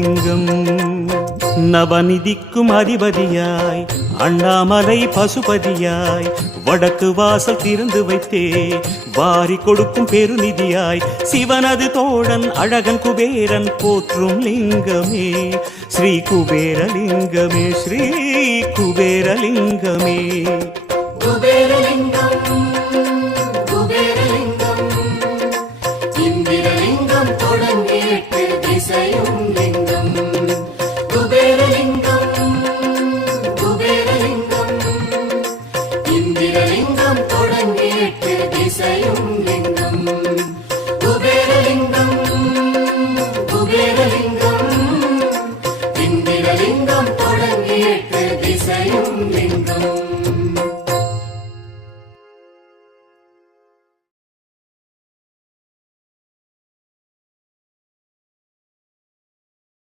லிங்கம் நவநிதிக்கும் அதிபதியாய் அண்ணாமலை பசுபதியாய் வடக்கு வாசல் திறந்து வைத்தே வாரி கொடுக்கும் பெருநிதியாய் சிவனது தோழன் அழகன் குபேரன் போற்றும் லிங்கமே ஸ்ரீ குபேரலிங்கமே ஸ்ரீ குபேரலிங்கமே குபேர